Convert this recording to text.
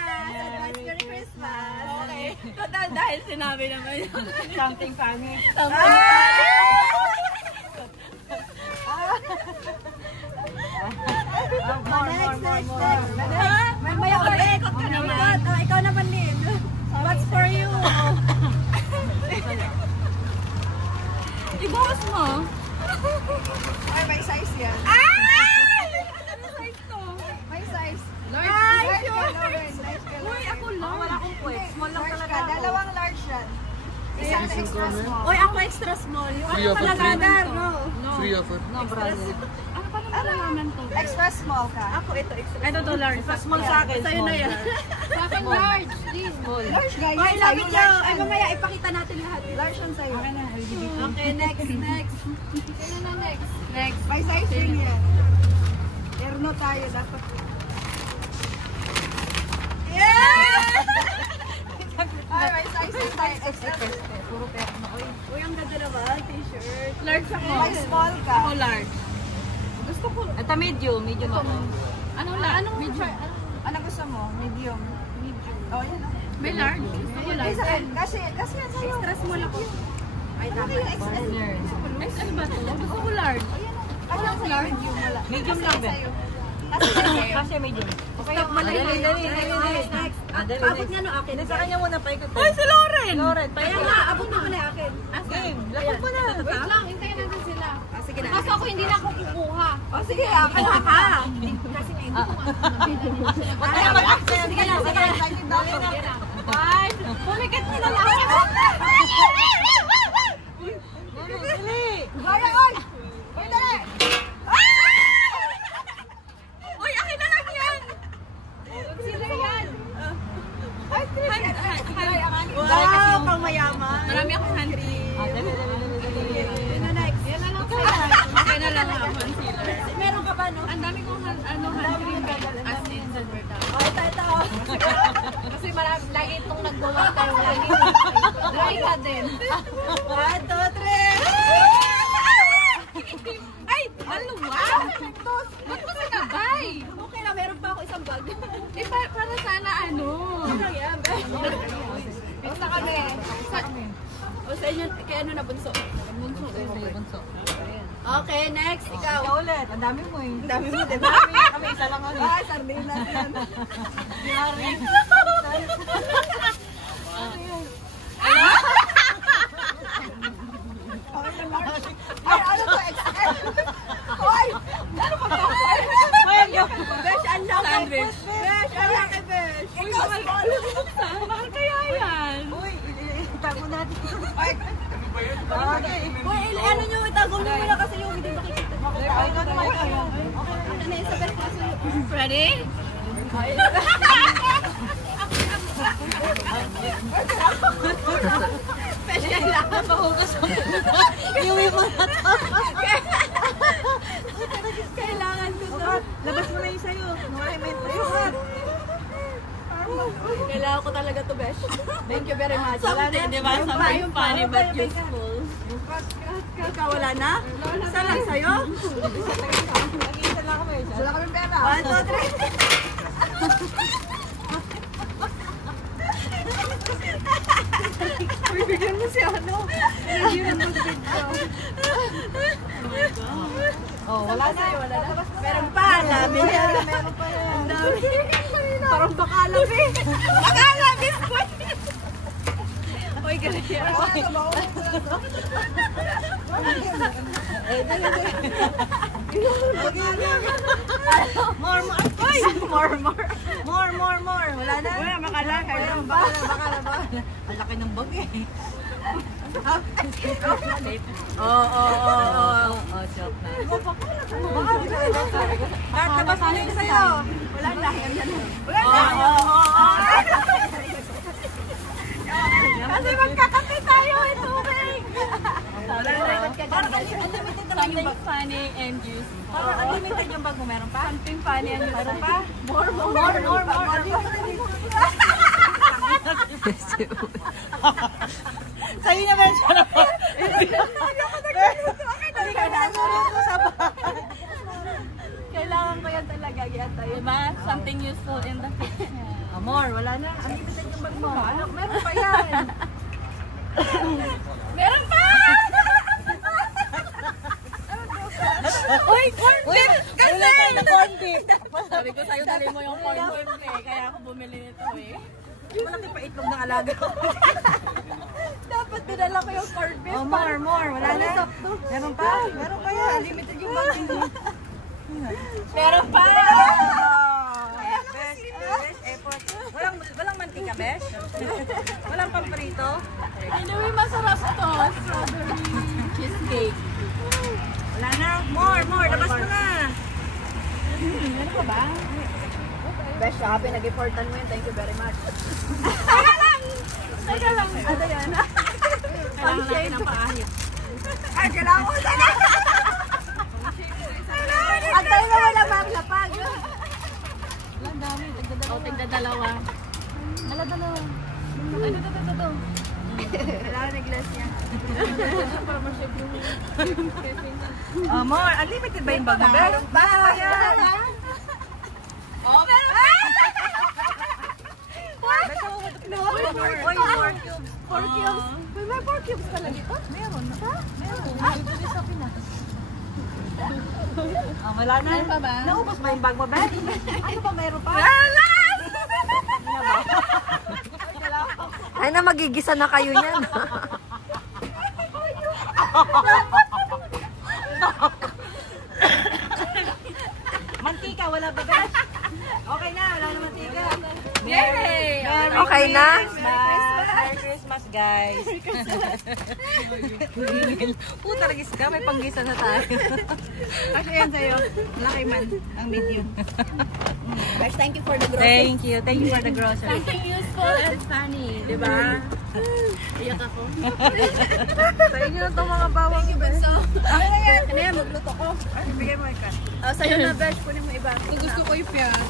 Advance Merry Christmas. Okay. Total dahil sinabi naman yun. Something funny. Something funny. Next. May ikot ka naman. Ikaw naman, Lynn. What's for you? Ibuhos mo. Ay, may size yan. Ano size to? May size. Large. Uy, ako lang. Wala akong kwet. Small lang talaga ako. Dalawang large yan. Isang extra small. Uy, ako extra small. Yung Free offer, talaga free. dar, no? Free offer. No, brother. Ano pa naman to? Extra small ka. Ako ito extra. Ito to large. Small sa akin. Sa'yo na yan. Sa akin large. Small. Large guys. Uy, love it nyo. Ay, mamaya ipakita natin lahat. Large yan sa'yo. Okay, next. Sino na next? May size rin yan. Erno tayo dapat. Ay, may size rin tayo. Extra. Puro pera na ko. Uy, ang ganda naman. T-shirt. Large ako. May small ka. Ako large. Gusto ko. Ito medium. Medium ako. Anong medium? Ano gusto mo? Medium. Oh, yan. May large. Gusto ko large. Kasi yan sa'yo. Extra small ako. Ay, Ano tama. kayo XL? XL ba to? Gusto ko large. Ano ang large? Medium wala. Medium lang ba? Kasi medium. Stop mo na yun. Next. Paabot nga no akin. Sa kanya muna pa ikot. Ay, si Lauren! Lauren, pa Kaya nga, abot mo na yung akin. Game. Lapot mo na. Wait lang, hintayin natin sila. Sige na. Kaso ako hindi na ako kukuha. O sige, akin ka. Kasi nga hindi ko Huwag tayo mag-accent. Sige na. Bye. Pumikat mo na lang. Dali. Gaya, oy! Oy, dali! Uy, akin na lang yan! Sila yan. Wow, pang mayaman. Marami akong hand cream. Dali. Yun na next. Yan na lang sa'yo. Okay na lang ako concealer. Meron ka ba, no? Ang dami kong hand cream as in silver top. O, ito. Kasi marami, lagi itong naggawa tayo. Lagi dry ka din. 1, 2, 3. Ay! Ano ba? Ba't mo sinabay? Okay na, meron pa ako isang bag. Eh, para sana ano? Ano yan, be? Basta kami. O sa inyo, kaya ano na bunso? Bunso. Okay, next. Ikaw. Ikaw ulit. Ang dami mo eh. Ang dami mo, di ba? Kami isa lang ulit. Ay, sardinas yan. Yari. Ay, ano to? XL? Hoy! Ano pa to? Besh, ang laki. Sandwich. Besh, ang laki, Besh. Ikaw, small. Mahal kaya yan? Uy, itago natin. Ay, Okay. Uy, ano nyo, itagong nyo muna kasi yung hindi makikita. Ay, ito naman kayo. Ano na yun sa Besh kasi yung... Ready? Besh, kailangan mahugas mo. Iuwi mo na to. Kailangan ko to. Labas mo na yung sayo. Nawala mo yung Kailangan ko talaga to, Besh. Thank you very much. Something, di ba? Something funny but useful. Ikaw, wala na? Isa lang sa'yo? Nag-iisa lang kami. Wala kami pera. 1, 2, 3. Bibigyan mo si ano? Bibigyan mo si video. Oh, wala na. Meron pa, dami yan. Ang dami. Parang bakalam eh. Bakalam, biskuit. Uy, ganyan. More. Wala na. Wala, makala. Baka. Ang laki ng bag eh. Joke na. Labas mo yun sa'yo. Wala na. Wala na. Kasi magkakape tayo. Ito, Ring. Something funny and useful. Parang unlimited yung bag mo. Meron pa? Something funny and useful. Meron pa? More. Sa'yo na meron siya na po. Kailangan ko yan talaga. Kaya tayo. Diba? Something useful in the kitchen. More, wala na. Unlimited yung bag mo. Ano, meron pa yan. Meron pa! Uy, corn beef! Wala tayo na corn beef. Sabi ko sa'yo, dali mo yung corn beef eh. Kaya ako bumili nito eh. Malaki pa itlog ng alaga ko. Dapat dinala ko yung corn beef. Oh, more. Wala na. Meron pa? Meron pa yan. Unlimited yung bag mo. Meron pa! Best effort. Walang mantika, Besh? Walang pamprito? Anyway, masarap to. Strawberry cheesecake. Wala na. More. Labas mo na. Meron pa ba? Besh, happy nag-importan mo yun. Thank you very much. Teka lang. Ano yan? Kailangan natin ng paahit. Ay, kailangan ko sana. Antay mo wala maglapag. Ang dami. Tigda-dalawa. Ala, dalawa. Ay, ito. Kailangan ng glass niya. Para ma-shake yung Oh, more. Unlimited ba yung bag mo, Besh? Meron pa. Ayan. Oh, meron pa! Uy, more cubes. 4 cubes. May 4 cubes pala dito? Meron na. Meron. Ito sa akin na. Oh, wala na. Meron pa ba? Naubos ba yung bag mo, Besh? Ano ba meron pa? Ay na, magigisa na kayo niyan. Mantika, wala ba, Besh? Okay na, wala na mantika. Yay! Okay na? Merry Christmas, guys. Puta, nagis ka. May panggisa na tayo. Kasi yan sa'yo. Laki man. Ang medium. Besh, thank you for the groceries. Thank you. Thank you for the groceries. Something useful and funny. Diba? Iyak ako. Sa inyo na itong mga bawang. Thank you, Benso. Ano na yan? Ano yan? Magluto ko. Ay, bigay mo ikan. Sa'yo na, Besh. Kunin mo iba. Kung gusto ko yung piyari.